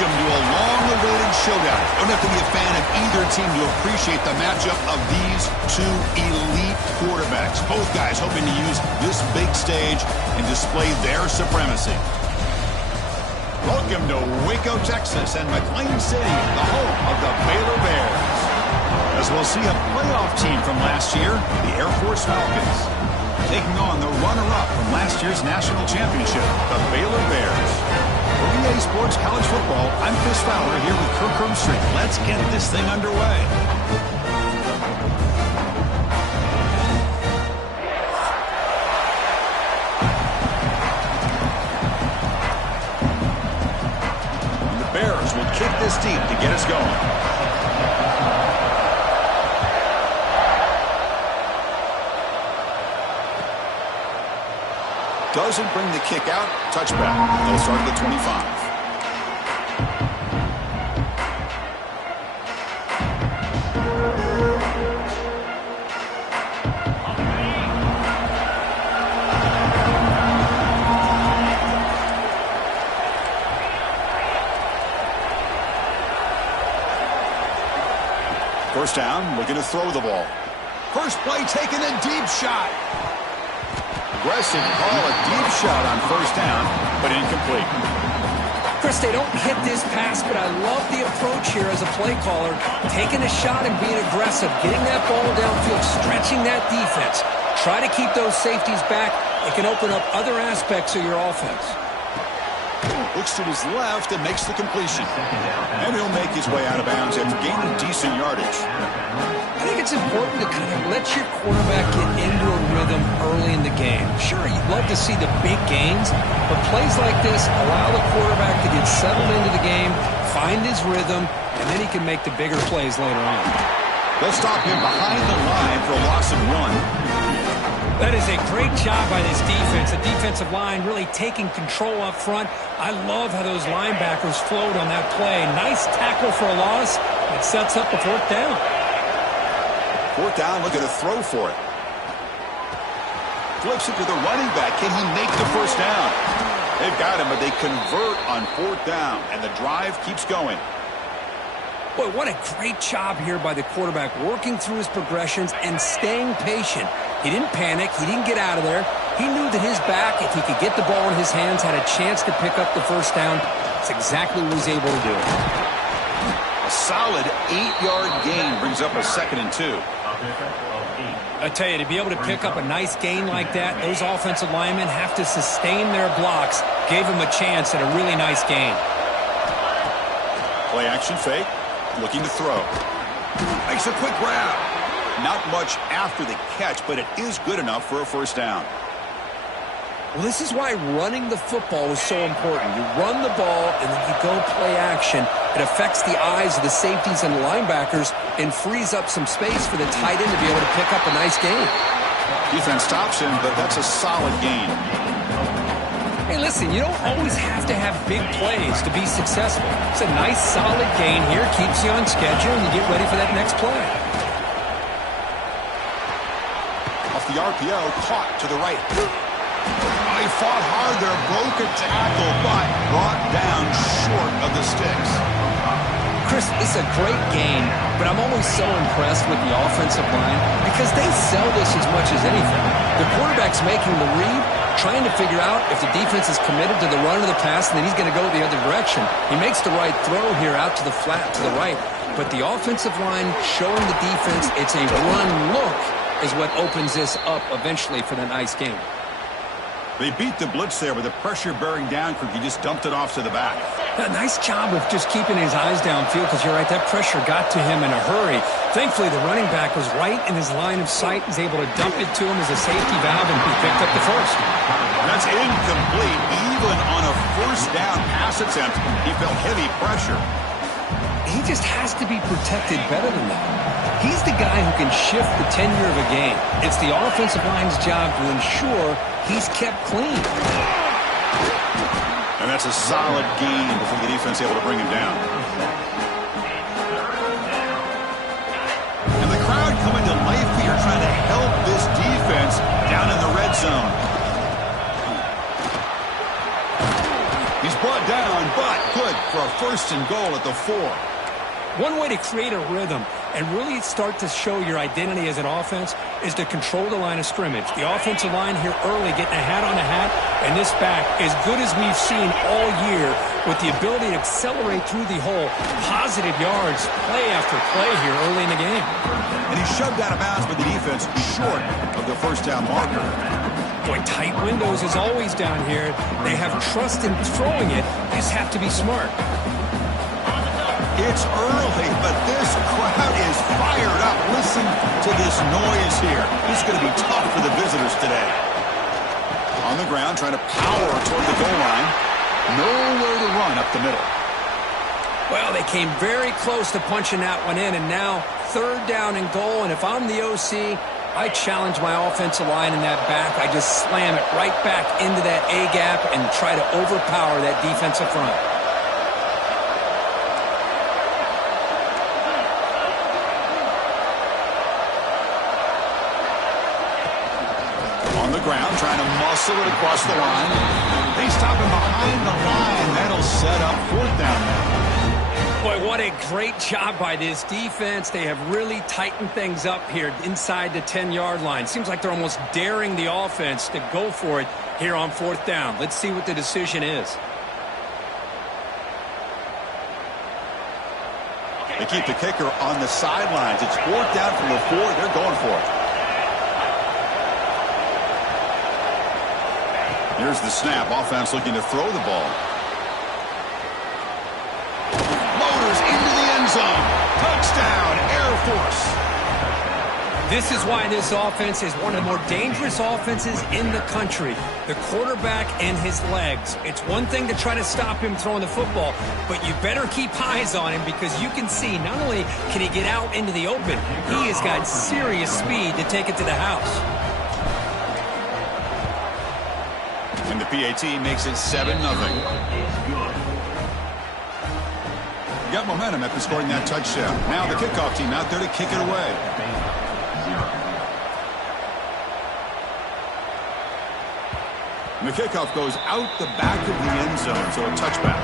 Welcome to a long-awaited showdown. Don't have to be a fan of either team to appreciate the matchup of these two elite quarterbacks. Both guys hoping to use this big stage and display their supremacy. Welcome to Waco, Texas, and McLean City, the home of the Baylor Bears. As we'll see a playoff team from last year, the Air Force Falcons, taking on the runner-up from last year's national championship, the Baylor Bears. For EA Sports College Football, I'm Chris Fowler here with Kirk Herbstreit. Let's get this thing underway. And the Bears will kick this deep to get us going. Doesn't bring the kick out. Touchback. They'll start at the 25. First down, looking to throw the ball. First play taking a deep shot. Aggressive call, a deep shot on first down, but incomplete. Chris, they don't hit this pass, but I love the approach here as a play caller. Taking a shot and being aggressive, getting that ball downfield, stretching that defense. Try to keep those safeties back. It can open up other aspects of your offense. Looks to his left and makes the completion. And he'll make his way out of bounds after gaining decent yardage. I think it's important to kind of let your quarterback get into a rhythm early in the game. Sure, you'd love to see the big gains, but plays like this allow the quarterback to get settled into the game, find his rhythm, and then he can make the bigger plays later on. They'll stop him behind the line for a loss of 1. That is a great job by this defense. The defensive line really taking control up front. I love how those linebackers flowed on that play. Nice tackle for a loss. It sets up the fourth down. Fourth down, looking to throw for it. Flips it to the running back. Can he make the first down? They've got him, but they convert on fourth down, and the drive keeps going. Boy, what a great job here by the quarterback, working through his progressions and staying patient. He didn't panic. He didn't get out of there. He knew that his back, if he could get the ball in his hands, had a chance to pick up the first down. That's exactly what he was able to do. A solid 8-yard gain brings up a 2nd and 2. I tell you, to be able to pick up a nice gain like that, those offensive linemen have to sustain their blocks. Gave him a chance at a really nice gain. Play action fake. Looking to throw. Makes a quick grab. Not much after the catch, but it is good enough for a first down. Well, this is why running the football is so important. You run the ball, and then you go play action. It affects the eyes of the safeties and the linebackers and frees up some space for the tight end to be able to pick up a nice gain. Defense stops him, but that's a solid gain. Hey, listen, you don't always have to have big plays to be successful. It's a nice, solid gain here. Keeps you on schedule, and you get ready for that next play. Off the RPO, caught to the right. He fought hard there, broke a tackle, but brought down short of the sticks. Chris, it's a great game, but I'm always so impressed with the offensive line because they sell this as much as anything. The quarterback's making the read, trying to figure out if the defense is committed to the run or the pass, and then he's going to go the other direction. He makes the right throw here out to the flat to the right, but the offensive line showing the defense it's a run look is what opens this up eventually for the nice game. They beat the blitz there with the pressure bearing down. He just dumped it off to the back. A nice job of just keeping his eyes downfield because you're right, that pressure got to him in a hurry. Thankfully, the running back was right in his line of sight. He's able to dump it to him as a safety valve, and he picked up the first. That's incomplete. Even on a first down pass attempt, he felt heavy pressure. He just has to be protected better than that. He's the guy who can shift the tenure of a game. It's the offensive line's job to ensure he's kept clean. And that's a solid gain before the defense able to bring him down. And the crowd coming to life here trying to help this defense down in the red zone. He's brought down, but good for a 1st and goal at the 4. One way to create a rhythm and really start to show your identity as an offense is to control the line of scrimmage. The offensive line here early getting a hat on a hat, and this back, as good as we've seen all year, with the ability to accelerate through the hole, positive yards, play after play here early in the game. And he shoved out of bounds with the defense short of the 1st down marker. Boy, tight windows as always down here. They have trust in throwing it. They just have to be smart. It's early, but this crowd is fired up. Listen to this noise here. This is going to be tough for the visitors today. On the ground, trying to power toward the goal line. Nowhere to run up the middle. Well, they came very close to punching that one in, and now 3rd down and goal. And if I'm the OC, I challenge my offensive line in that back. I just slam it right back into that A-gap and try to overpower that defensive front. On the ground, trying to muscle it across the line. They stop him behind the line. That'll set up 4th down now. Boy, what a great job by this defense. They have really tightened things up here inside the 10-yard line. Seems like they're almost daring the offense to go for it here on 4th down. Let's see what the decision is. They keep the kicker on the sidelines. It's 4th down from the 4. They're going for it. Here's the snap. Offense looking to throw the ball. Motors into the end zone. Touchdown, Air Force. This is why this offense is one of the more dangerous offenses in the country. The quarterback and his legs. It's one thing to try to stop him throwing the football, but you better keep eyes on him because you can see not only can he get out into the open, he has got serious speed to take it to the house. And the PAT makes it 7-0. Got momentum after scoring that touchdown. Now the kickoff team out there to kick it away. And the kickoff goes out the back of the end zone, so a touchback.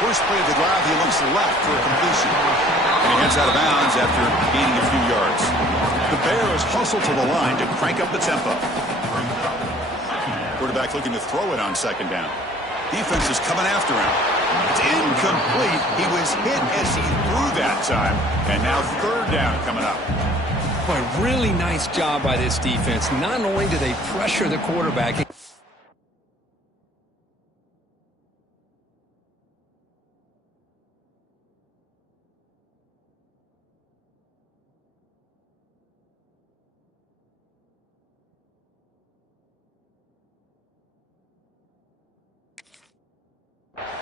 First play of the drive, he looks left for a completion. And he heads out of bounds after gaining a few yards. The Bears hustle to the line to crank up the tempo. Quarterback looking to throw it on 2nd down. Defense is coming after him. It's incomplete. He was hit as he threw that time. And now 3rd down coming up. Boy, really nice job by this defense. Not only do they pressure the quarterback,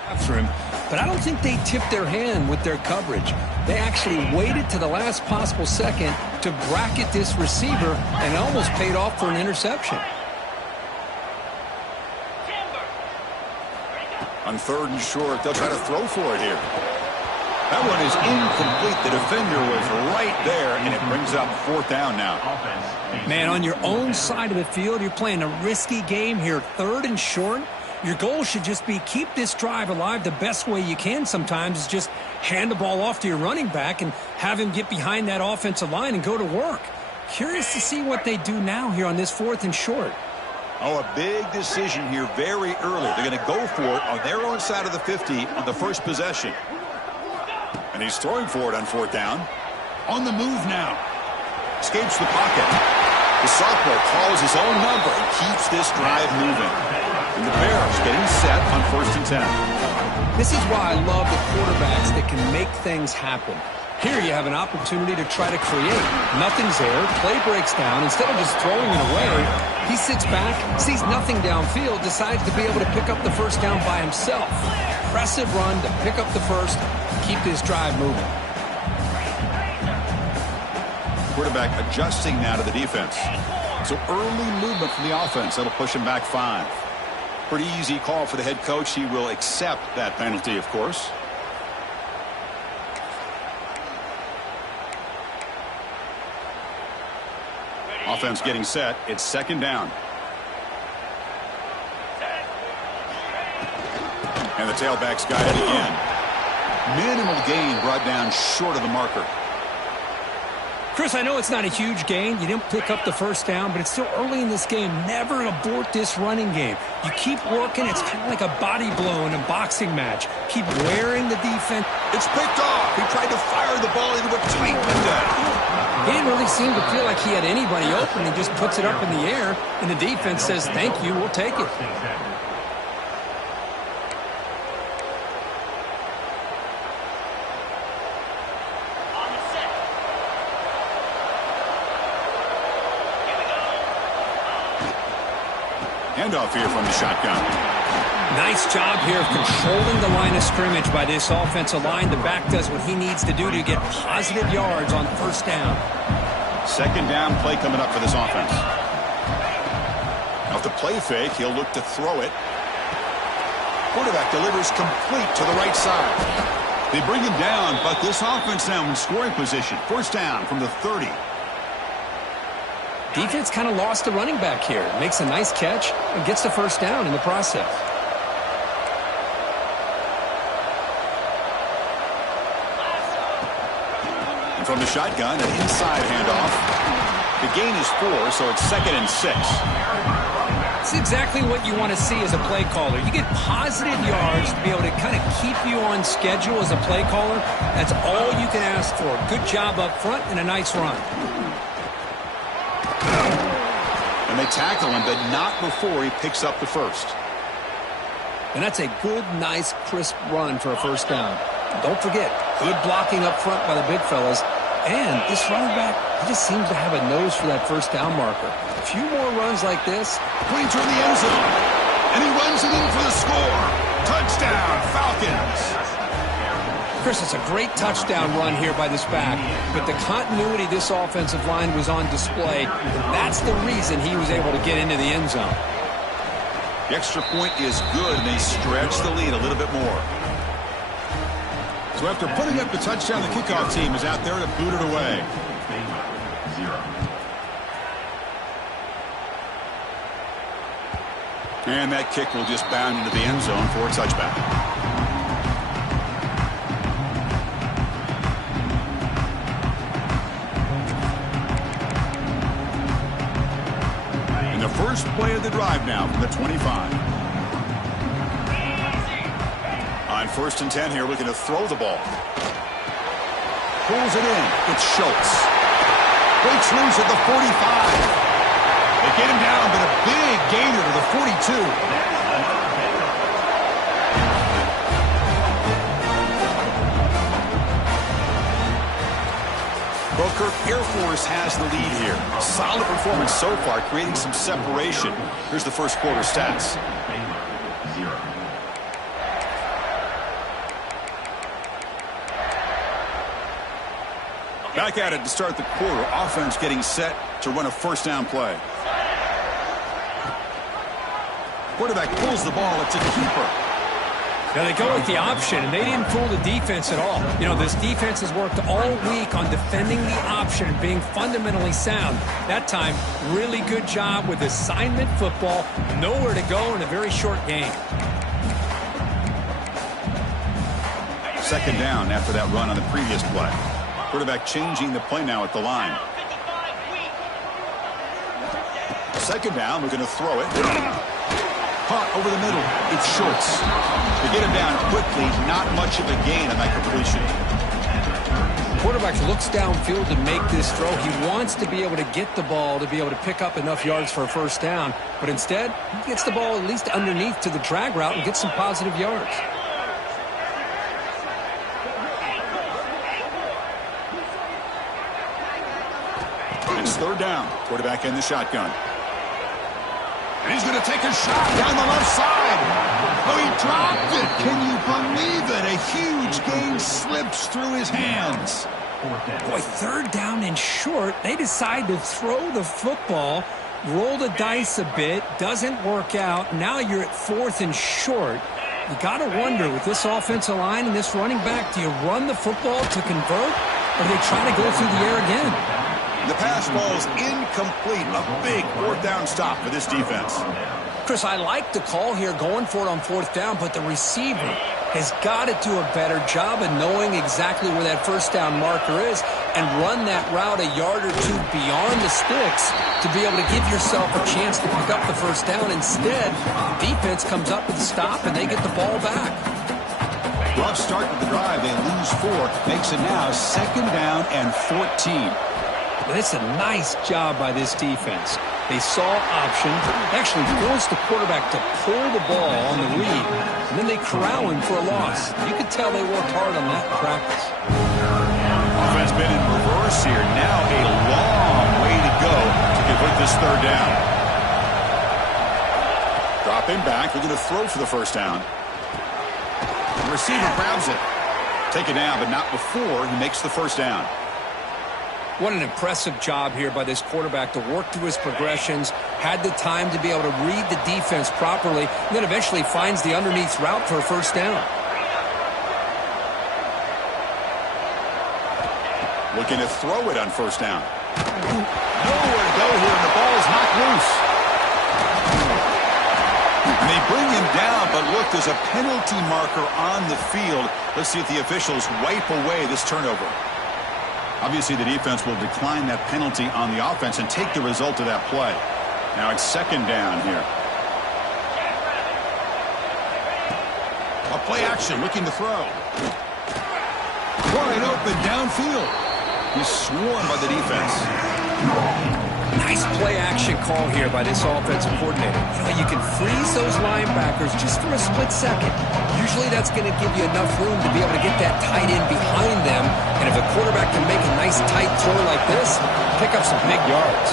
after him, but I don't think they tipped their hand with their coverage. They actually waited to the last possible second to bracket this receiver, and it almost paid off for an interception. On 3rd and short, they'll try to throw for it here. That one is incomplete. The defender was right there, and it brings up 4th down now. Man, on your own side of the field, you're playing a risky game here. 3rd and short. Your goal should just be keep this drive alive the best way you can sometimes is just hand the ball off to your running back and have him get behind that offensive line and go to work. Curious to see what they do now here on this 4th and short. Oh, a big decision here very early. They're going to go for it on their own side of the 50 on the first possession. And he's throwing for it on 4th down. On the move now. Escapes the pocket. The sophomore calls his own number and keeps this drive moving. And the Bears getting set on 1st and 10. This is why I love the quarterbacks that can make things happen. Here you have an opportunity to try to create. Nothing's there. Play breaks down. Instead of just throwing it away, he sits back, sees nothing downfield, decides to be able to pick up the 1st down by himself. Impressive run to pick up the 1st, keep this drive moving. Quarterback adjusting now to the defense. So early movement from the offense. That'll push him back 5. Pretty easy call for the head coach. He will accept that penalty, of course. Offense getting set. It's 2nd down. And the tailback's got it again. Minimal gain brought down short of the marker. Chris, I know it's not a huge gain. You didn't pick up the first down, but it's still early in this game. Never abort this running game. You keep working. It's kind of like a body blow in a boxing match. Keep wearing the defense. It's picked off. He tried to fire the ball into a tight window. He didn't really seem to feel like he had anybody open. He just puts it up in the air, and the defense says, thank you, we'll take it. Handoff here from the shotgun. Nice job here of controlling the line of scrimmage by this offensive line. The back does what he needs to do to get positive yards on 1st down. 2nd down play coming up for this offense. Off the play fake, he'll look to throw it. Quarterback delivers complete to the right side. They bring him down, but this offense now in scoring position. 1st down from the 30. Defense kind of lost the running back here. Makes a nice catch and gets the 1st down in the process. And from the shotgun, an inside handoff. The gain is 4, so it's 2nd and 6. It's exactly what you want to see as a play caller. You get positive yards to be able to kind of keep you on schedule as a play caller. That's all you can ask for. Good job up front and a nice run. And they tackle him, but not before he picks up the 1st. And that's a good, nice, crisp run for a 1st down. Don't forget, good blocking up front by the big fellas. And this running back, he just seems to have a nose for that 1st down marker. A few more runs like this. Pointer in the end zone. And he runs it in for the score. Touchdown, Falcons. Chris, it's a great touchdown run here by this back, but the continuity of this offensive line was on display. That's the reason he was able to get into the end zone. The extra point is good, and they stretch the lead a little bit more. So after putting up the touchdown, the kickoff team is out there to boot it away. And that kick will just bound into the end zone for a touchback. First play of the drive now from the 25. On 1st and 10 here, looking to throw the ball. Pulls it in. It's Schultz. Breaks loose at the 45. They get him down, but a big gainer to the 42. Well, Kirk, Air Force has the lead here. Solid performance so far, creating some separation. Here's the 1st quarter stats. Back at it to start the quarter. Offense getting set to run a 1st down play. Quarterback pulls the ball. It's a keeper. Now they go with the option, and they didn't fool the defense at all. You know, this defense has worked all week on defending the option and being fundamentally sound. That time, really good job with assignment football. Nowhere to go in a very short game. 2nd down after that run on the previous play. Quarterback changing the play now at the line. 2nd down, we're going to throw it. Caught over the middle. It's Schultz. To get him down quickly, not much of a gain on that completion. Quarterback looks downfield to make this throw. He wants to be able to get the ball to be able to pick up enough yards for a 1st down. But instead, he gets the ball at least underneath to the drag route and gets some positive yards. It's 3rd down. Quarterback in the shotgun. And he's going to take a shot down the left side. Oh, he dropped it. Can you believe it? A huge gain slips through his hands. Boy, 3rd down and short. They decide to throw the football. Roll the dice a bit, doesn't work out. Now you're at 4th and short. You got to wonder, with this offensive line and this running back, do you run the football to convert, or do they try to go through the air again? The pass ball is incomplete. A big 4th down stop for this defense. Chris, I like the call here, going for it on 4th down, but the receiver has got to do a better job of knowing exactly where that 1st down marker is and run that route a yard or two beyond the sticks to be able to give yourself a chance to pick up the 1st down. Instead, defense comes up with a stop and they get the ball back. Rough start to the drive. They lose 4. Makes it now 2nd down and 14. But it's a nice job by this defense. They saw option, actually forced the quarterback to pull the ball on the read, and then they corral him for a loss. You could tell they worked hard on that in practice. Offense been in reverse here. Now a long way to go to convert this 3rd down. Dropping back, looking to throw for the 1st down. The receiver grabs it. Take it down, but not before he makes the 1st down. What an impressive job here by this quarterback to work through his progressions, had the time to be able to read the defense properly, and then eventually finds the underneath route for a 1st down. Looking to throw it on 1st down. Nowhere to go here, and the ball is knocked loose. And they bring him down, but look, there's a penalty marker on the field. Let's see if the officials wipe away this turnover. Obviously, the defense will decline that penalty on the offense and take the result of that play. Now it's 2nd down here. A play action, looking to throw. Wide open downfield. He's swarmed by the defense. Nice play-action call here by this offensive coordinator. You can freeze those linebackers just for a split second. Usually that's going to give you enough room to be able to get that tight end behind them. And if a quarterback can make a nice tight throw like this, pick up some big yards.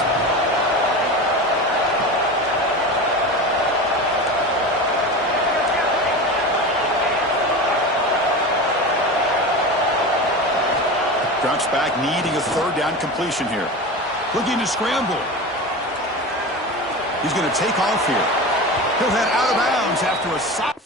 Drops back, needing a 3rd down completion here. Looking to scramble. He's going to take off here. He'll head out of bounds after a stop.